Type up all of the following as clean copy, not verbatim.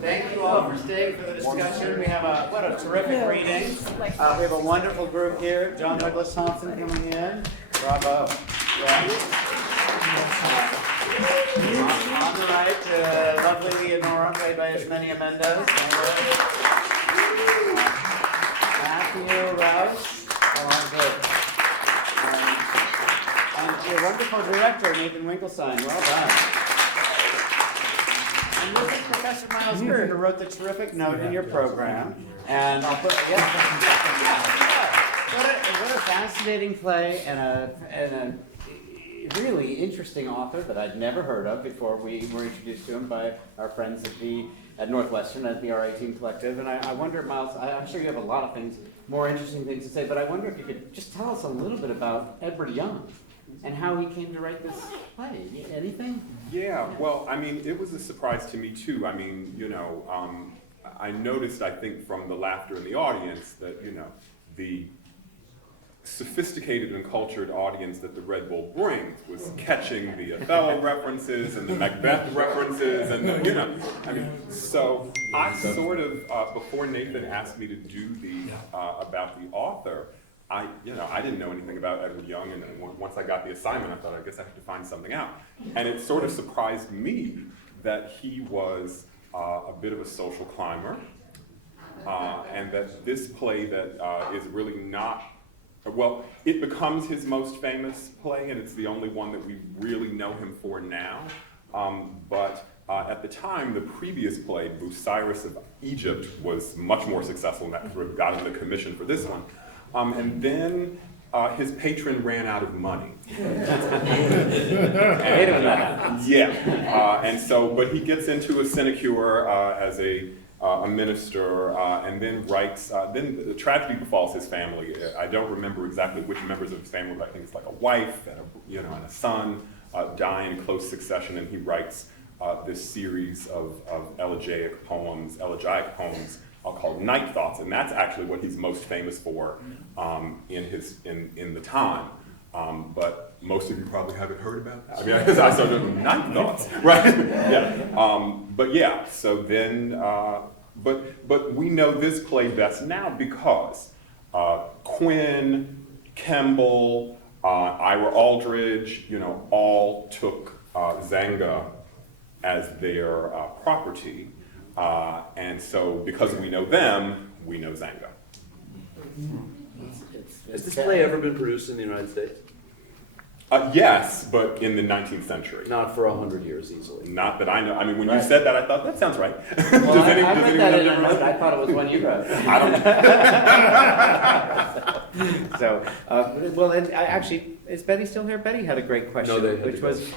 Thank you all for staying for the discussion. We have a terrific reading. We have a wonderful group here. John Douglas Thompson coming in. Bravo. On the right, lovely Leonora, played by Ismenia Mendes. Matthew Rauch. And your wonderful director, Nathan Winkelstein. Well done. And this is Professor Miles Grier, who wrote the terrific note in your program. And I'll put, what a fascinating play and a really interesting author that I'd never heard of before we were introduced to him by our friends at Northwestern at the R18 Collective. And I wonder, Miles, I'm sure you have a lot of more interesting things to say, but I wonder if you could just tell us a little bit about Edward Young and how he came to write this play. Anything? Yeah, well, I mean, it was a surprise to me too. I mean, I noticed, I think, from the laughter in the audience that, the sophisticated and cultured audience that the Red Bull brings was catching the Othello references and the Macbeth references and so I sort of, before Nathan asked me to do about the author, I didn't know anything about Edward Young, and once I got the assignment, I thought, I guess I have to find something out. And it sort of surprised me that he was a bit of a social climber, and that this play that is really not, well, it becomes his most famous play, and it's the only one that we really know him for now. But at the time, the previous play, Bucyrus of Egypt, was much more successful, and that sort of got him the commission for this one. And then his patron ran out of money. And so, but he gets into a sinecure as a minister, and then writes, then the tragedy befalls his family. I don't remember exactly which members of his family, but I think it's like a wife and a son die in close succession, and he writes this series of elegiac poems called Night Thoughts, and that's actually what he's most famous for in the time. But most of you probably haven't heard about that. I mean, I started with Night Thoughts, right? But yeah, so then, but we know this play best now because Quinn, Kemble, Ira Aldridge, all took Zanga as their property. And so, because we know them, we know Zanga. Has this play ever been produced in the United States? Yes, but in the 19th century. Not for 100 years easily. Not that I know. I mean, when you said that, I thought, that sounds right. Well, I put that in a note. I thought it was one you wrote. I don't know. So, well, and actually, is Betty still here? Betty had a great question,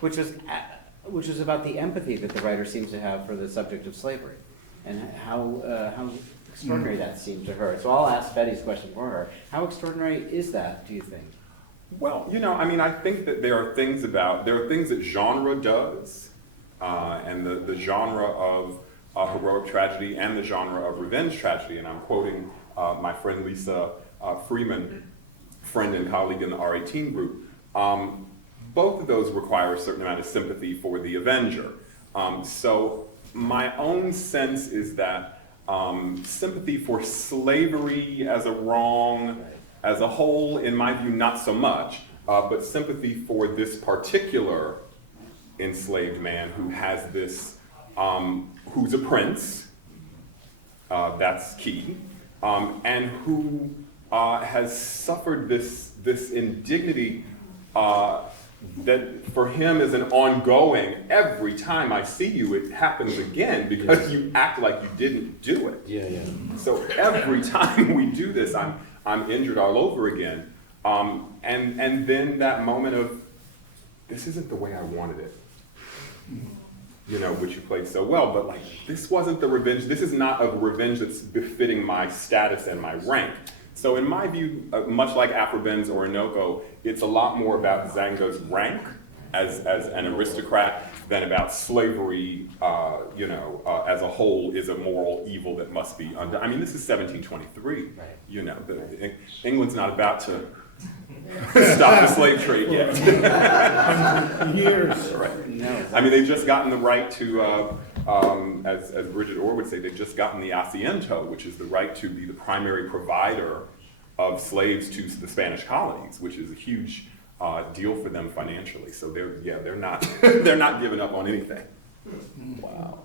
which was about the empathy that the writer seems to have for the subject of slavery, and how extraordinary that seemed to her. So I'll ask Betty's question for her. How extraordinary is that, do you think? Well, I mean, I think that there are things that genre does, and the genre of heroic tragedy and the genre of revenge tragedy, and I'm quoting my friend Lisa Freeman, friend and colleague in the R18 group. Both of those require a certain amount of sympathy for the avenger. So my own sense is that sympathy for slavery as a wrong, as a whole, in my view, not so much, but sympathy for this particular enslaved man who has this, who's a prince, that's key, and who has suffered this indignity that for him is an ongoing, every time I see you, it happens again because you act like you didn't do it. Yeah. So every time we do this, I'm injured all over again. And then that moment of, this isn't the way I wanted it, which you played so well, but like, this wasn't the revenge, this is not a revenge that's befitting my status and my rank. So in my view, much like Afrobenz or Inoko, it's a lot more about Zanga's rank as an aristocrat than about slavery, as a whole is a moral evil that must be undone. I mean, this is 1723. Right. England's not about to Stop the slave trade yet. Years. Right. No. I mean, they've just gotten the right to, as Bridget Orr would say, they've just gotten the asiento, which is the right to be the primary provider of slaves to the Spanish colonies, which is a huge deal for them financially. So they're not they're not giving up on anything. Wow,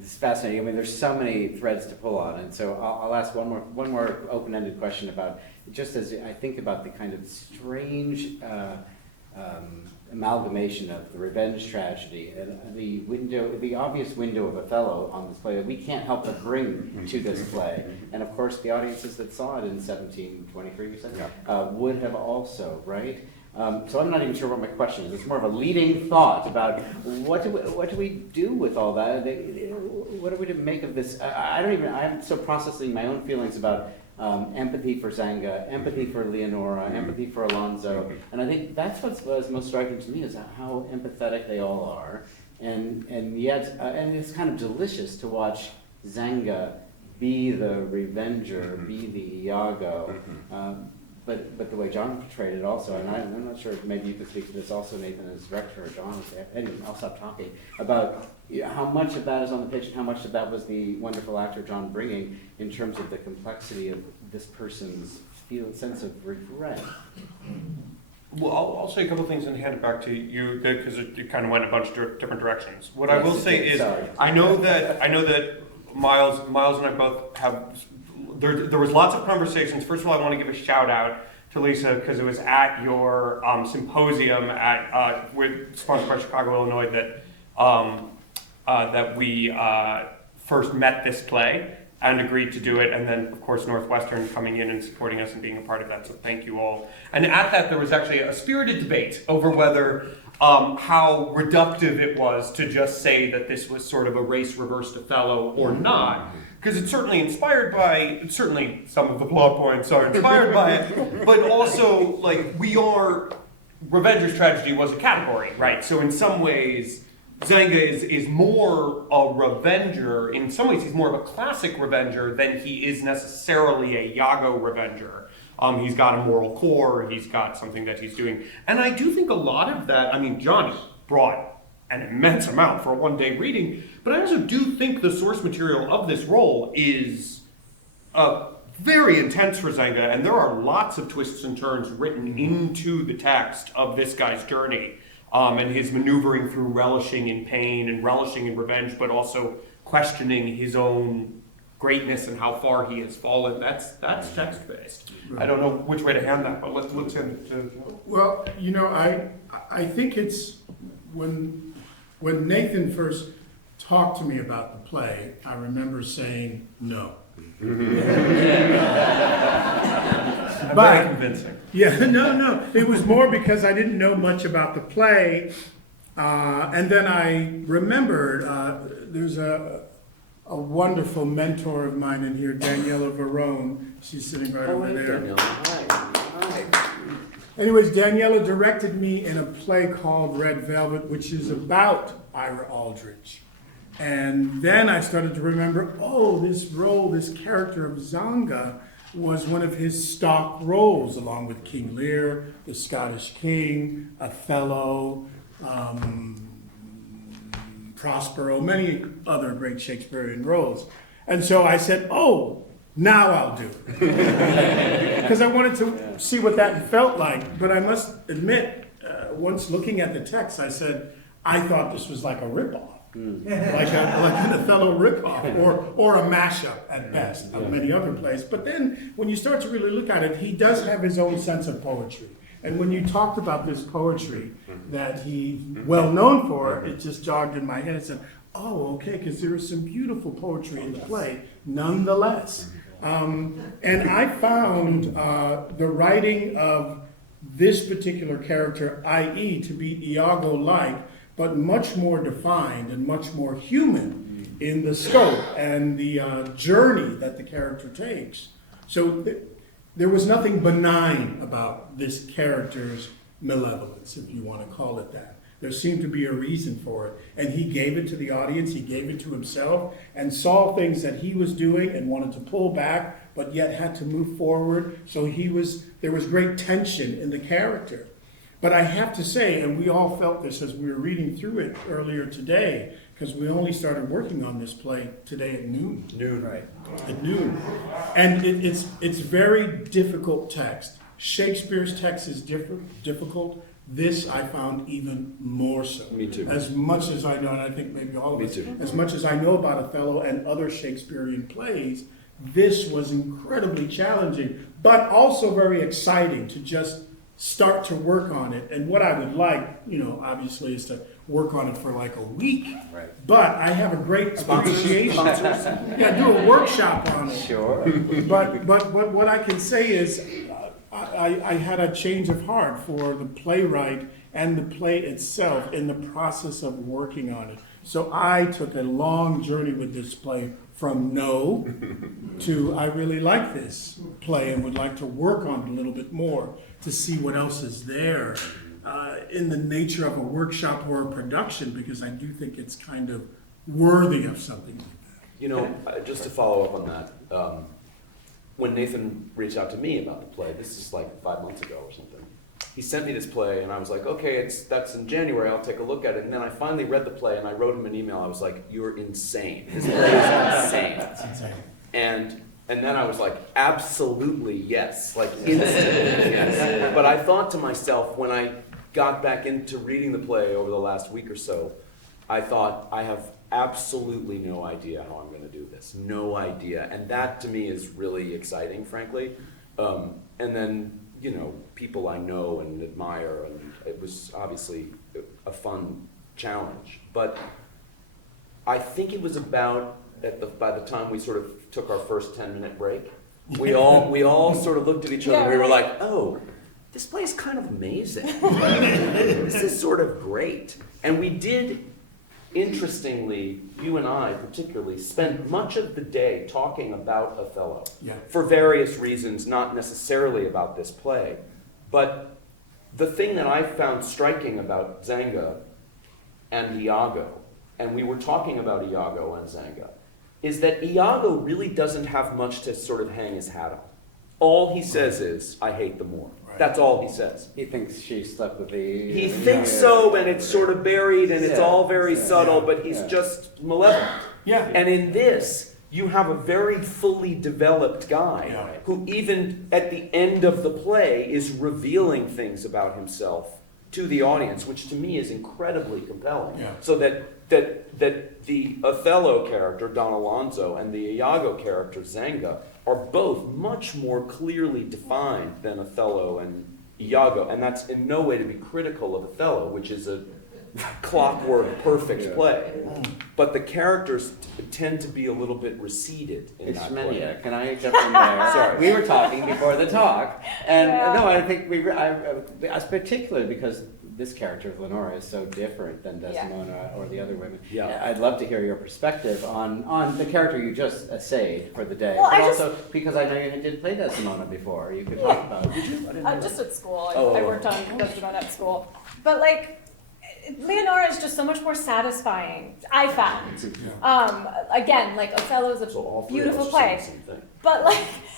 it's fascinating. I mean, there's so many threads to pull on, and so I'll ask one more open-ended question about, just as I think about the kind of strange amalgamation of the revenge tragedy and the obvious window of Othello on this play that we can't help but bring to this play, and of course the audiences that saw it in 1723, you said, would have also, right? So I'm not even sure what my question is. It's more of a leading thought about what do we do with all that? What are we to make of this? I'm still processing my own feelings about empathy for Zanga, empathy for Leonora, empathy for Alonso, and I think that's what's most striking to me is how empathetic they all are, and yet and it's kind of delicious to watch Zanga be the revenger, be the Iago. But the way John portrayed it also, and I'm not sure, maybe you could speak to this also, Nathan, as director, or John, anyway, I'll stop talking, about how much of that is on the page and how much of that was the wonderful actor John bringing in terms of the complexity of this person's sense of regret. Well, I'll say a couple things and hand it back to you because it kind of went a bunch of different directions. What I will say is, I know that Miles and I both have. There was lots of conversations. First of all, I want to give a shout out to Lisa because it was at your symposium sponsored by Chicago, Illinois, that we first met this play and agreed to do it, and then of course Northwestern coming in and supporting us and being a part of that. So thank you all. And at that, there was actually a spirited debate over whether how reductive it was to just say that this was sort of a race reversed Othello or not. Because it's certainly inspired by, certainly some of the plot points are inspired by it, but also, like, Revenger's tragedy was a category, right? So in some ways, Zanga is more a revenger, in some ways he's more of a classic revenger than he is necessarily a Iago revenger. He's got a moral core, he's got something that he's doing. And I do think a lot of that, I mean, Johnny brought an immense amount for a one-day reading, but I also do think the source material of this role is very intense for Zanga, and there are lots of twists and turns written into the text of this guy's journey, and his maneuvering through relishing in pain and relishing in revenge, but also questioning his own greatness and how far he has fallen. That's text-based. Right. I don't know which way to hand that, but let's hand it to... Well, you know, I think it's when Nathan first talked to me about the play, I remember saying no. But convincing. Yeah, no. It was more because I didn't know much about the play, and then I remembered there's a wonderful mentor of mine in here, Daniela Verone. She's sitting right over there. Daniela. Hi. Anyways, Daniela directed me in a play called Red Velvet, which is about Ira Aldridge. And then I started to remember, this character of Zanga was one of his stock roles, along with King Lear, the Scottish King, Othello, Prospero, many other great Shakespearean roles. And so I said, now I'll do it. Because I wanted to see what that felt like. But I must admit, once looking at the text, I said, I thought this was like a ripoff. Like an Othello ripoff, or a mashup at best of many other plays. But then when you start to really look at it, he does have his own sense of poetry. And when you talked about this poetry that he's well known for, it just jogged in my head and said, okay, because there is some beautiful poetry in the play, nonetheless. And I found the writing of this particular character, i.e. to be Iago-like, but much more defined and much more human in the scope and the journey that the character takes. So there was nothing benign about this character's malevolence, if you want to call it that. There seemed to be a reason for it. And he gave it to the audience, he gave it to himself, and saw things that he was doing and wanted to pull back but yet had to move forward. So there was great tension in the character. But I have to say, and we all felt this as we were reading through it earlier today, because we only started working on this play today at noon. Right. At noon. And it's very difficult text. Shakespeare's text is difficult. This I found even more so. Me too. As much as I know, and I think maybe all of Me us, too. as much as I know about Othello and other Shakespearean plays, this was incredibly challenging, but also very exciting to just start to work on it. And what I would like, obviously, is to work on it for like a week. Right. But I have a great appreciation. Yeah, do a workshop on it. Sure. But what I can say is, I had a change of heart for the playwright and the play itself in the process of working on it. So I took a long journey with this play from no to I really like this play and would like to work on it a little bit more to see what else is there in the nature of a workshop or a production, because I do think it's kind of worthy of something like that. Just to follow up on that, when Nathan reached out to me about the play, this is like 5 months ago or something, he sent me this play and I was like, okay, that's in January, I'll take a look at it. And then I finally read the play and I wrote him an email. I was like, you're insane. This play is insane. That's insane. And then I was like, absolutely yes, like instantly yes. But I thought to myself, when I got back into reading the play over the last week or so, I thought, I have absolutely no idea how I'm going to do this. No idea. And that to me is really exciting, frankly. And then, people I know and admire, and it was obviously a fun challenge. But I think it was about, by the time we sort of took our first 10-minute break, we all sort of looked at each other and we were like, oh, this play is kind of amazing. This is sort of great. And we did, interestingly, you and I particularly, spent much of the day talking about Othello. Yeah. For various reasons, not necessarily about this play. But the thing that I found striking about Zanga and Iago, and we were talking about Iago and Zanga, is that Iago really doesn't have much to sort of hang his hat on. All he says is, I hate the Moor. Right. That's all he says. He thinks she slept with the... He thinks so, and it's sort of buried, and it's all very subtle, but he's just malevolent. Yeah. And in this, you have a very fully developed guy who even at the end of the play is revealing things about himself to the audience, which to me is incredibly compelling. Yeah. So that the Othello character, Don Alonso, and the Iago character, Zanga, are both much more clearly defined than Othello and Iago. And that's in no way to be critical of Othello, which is a clockwork perfect play. But the characters tend to be a little bit receded in that play. Ismenia, can I jump in there? Sorry. We were talking before the talk, and Yeah. no, I think particularly because this character of Lenora is so different than Desdemona or the other women. Yeah. I'd love to hear your perspective on the character you just essayed for the day, Well, but I also because I know you did play Desdemona before. You could talk about it. Did you? I didn't know Just that. at school. Oh. I worked on Desdemona at school. But Leonora is just so much more satisfying, I found. Again, Othello's a So all three of us beautiful are saying play. the same thing. But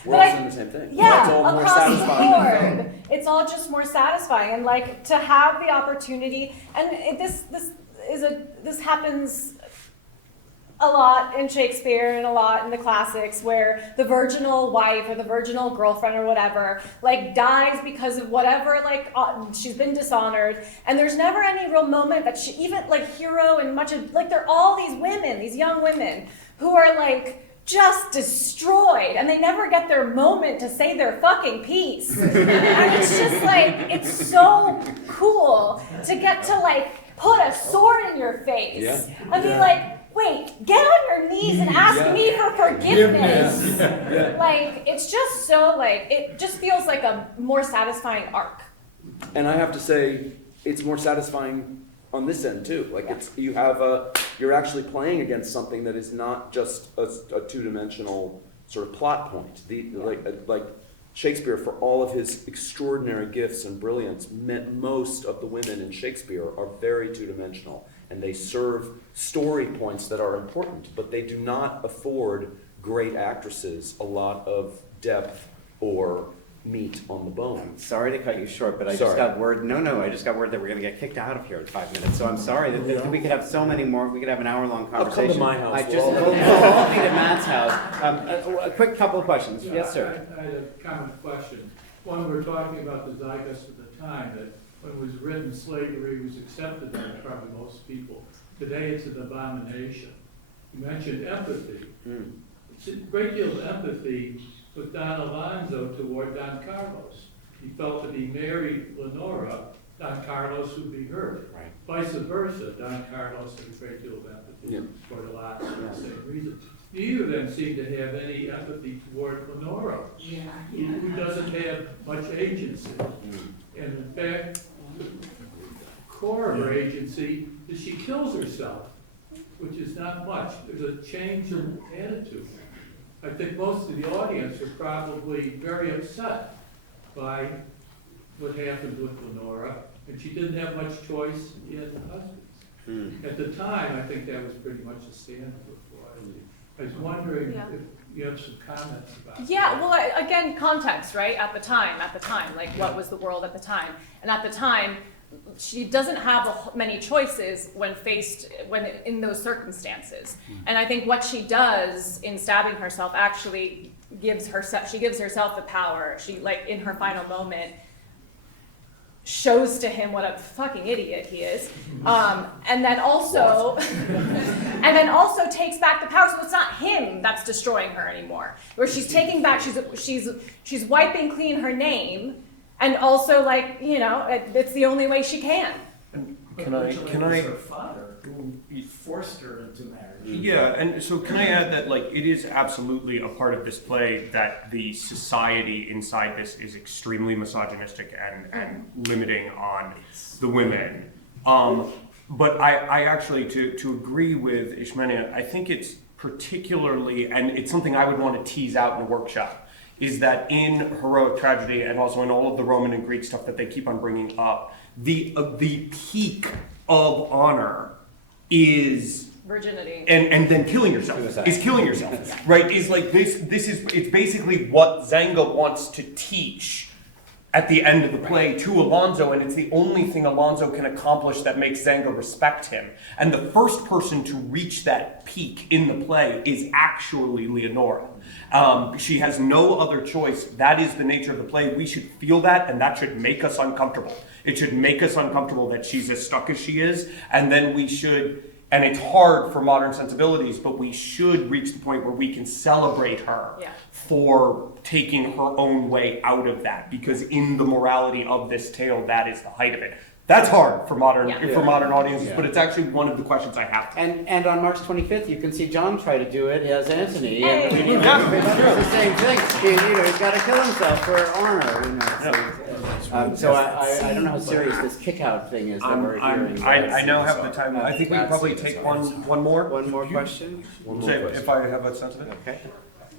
We're all saying the same thing. yeah, That's all more across the satisfying. board, it's all just more satisfying. And to have the opportunity, and this happens a lot in Shakespeare and a lot in the classics, where the virginal wife or the virginal girlfriend or whatever dies because of whatever she's been dishonored, and there's never any real moment that she, even Hero and much of they're all these women, these young women who are just destroyed, and they never get their moment to say their fucking piece. And it's just it's so cool to get to put a sword in your face and be wait, get on your knees and ask me for forgiveness. It's just so it just feels like a more satisfying arc. And I have to say, it's more satisfying on this end too. You're actually playing against something that is not just a two-dimensional sort of plot point. Shakespeare, for all of his extraordinary gifts and brilliance, most of the women in Shakespeare are very two-dimensional, and they serve story points that are important, but they do not afford great actresses a lot of depth or meat on the bone. Sorry to cut you short, but I just Sorry. got word, no, I just got word that we're gonna get kicked out of here in 5 minutes, so I'm sorry, that we could have so many more, we could have an hour-long I'll come conversation. to my house. I just, We'll all- we'll all meet at Matt's house. A quick couple of questions, yes, sir? I had a common question. One, we're talking about the zeitgeist of the time, that when it was written, slavery was accepted by probably most people. Today, it's an abomination. You mentioned empathy. It's a great deal of empathy with Don Alonso toward Don Carlos. He felt that he married Lenora, Don Carlos would be hurt. Right. Vice versa, Don Carlos had a great deal of empathy Yeah. toward Alonso for the same reason. Neither of them seem to have any empathy toward Lenora, who doesn't have much agency. And in fact, the core of her agency is she kills herself, which is not much. There's a change in attitude. I think most of the audience are probably very upset by what happened with Lenora, and she didn't have much choice in husbands. At the time, I think that was pretty much a standard for it. I was wondering Yeah. if you have some comments about that. Yeah, well, again, context, right? At the time, like what was the world at the time? And at the time, she doesn't have many choices when in those circumstances. And I think what she does in stabbing herself actually gives herself the power. She, like, in her final moment, shows to him what a fucking idiot he is, and then also takes back the power. So it's not him that's destroying her anymore. Where she's taking back, she's wiping clean her name, and also, like, you know, it's the only way she can. Can I? Her father who forced her into marriage. Yeah, and so can I add that, like, it is absolutely a part of this play that the society inside this is extremely misogynistic and limiting on the women. But I actually, to agree with Ismenia, I think it's particularly, and it's something I would want to tease out in a workshop, is that in heroic tragedy and also in all of the Roman and Greek stuff that they keep on bringing up, the peak of honor is Virginity. and then killing yourself is killing yourself, right? Is like it's basically what Zanga wants to teach at the end of the play to Alonso, and it's the only thing Alonso can accomplish that makes Zanga respect him. And the first person to reach that peak in the play is actually Leonora. She has no other choice. That is the nature of the play. We should feel that, and that should make us uncomfortable. It should make us uncomfortable that she's as stuck as she is, and then we should, and it's hard for modern sensibilities, but we should reach the point where we can celebrate her for taking her own way out of that, because in the morality of this tale, that is the height of it. That's hard for modern audiences, but it's actually one of the questions I have. And on March 25th, you can see John try to do it as Anthony. Hey. And it's the same thing. He's got to kill himself for honor. So I don't know how serious this kick-out thing is that we're hearing. I now have the time. I think we can probably take one more. One more question? If I have a sense of it. Okay.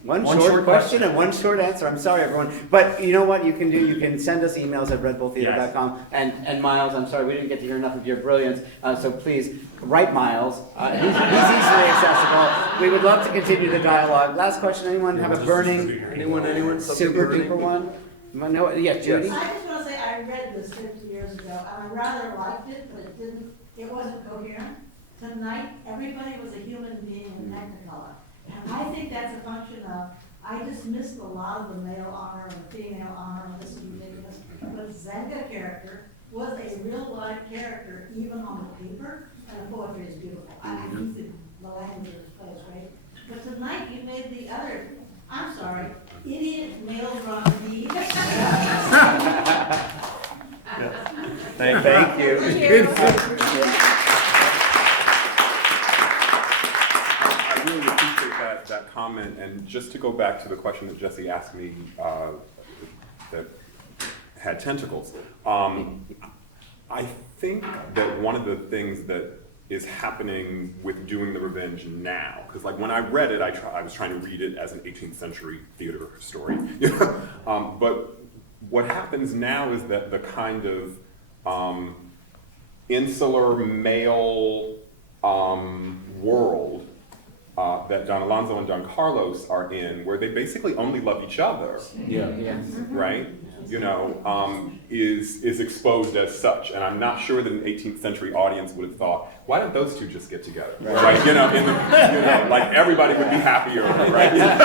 One short question and one short answer. I'm sorry, everyone. But you know what you can do? You can send us emails at redbulltheater.com. And Miles, I'm sorry, we didn't get to hear enough of your brilliance. So please, write Miles. He's easily accessible. We would love to continue the dialogue. Last question, anyone have a burning, Anyone? super duper one? No, yeah, Judy? I just want to say, I read this 50 years ago, and I rather liked it, but it wasn't coherent. Tonight, everybody was a human being in Technicolor. And I think that's a function of, I dismissed a lot of the male honor and the female honor, and this is ridiculous. But Zanga character was a real life character, even on the paper, and the poetry is beautiful. I mean, the language of this place, right? But tonight, you made the other, I'm sorry, idiot male dramedy. Thank you. I really appreciate that comment, and just to go back to the question that Jesse asked me that had tentacles, I think that one of the things that is happening with doing the revenge now, because like when I read it, I was trying to read it as an 18th century theater story, but what happens now is that the kind of insular male world that Don Alonso and Don Carlos are in, where they basically only love each other, Yes. right? You know, is exposed as such. And I'm not sure that an 18th century audience would have thought, why don't those two just get together? Right? You know, like everybody would be happier, right? You know?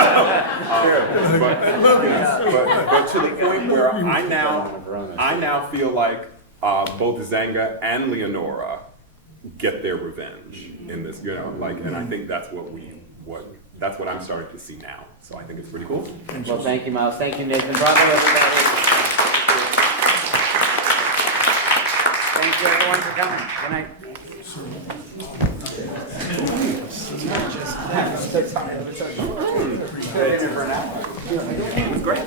But to the point where I now feel like both Zanga and Leonora get their revenge in this, you know, like, and I think that's that's what I'm starting to see now. So I think it's pretty cool. Well, thank you, Miles. Thank you, Nathan. Bravo, everybody. Thank you, everyone, for coming. Good night. It was great.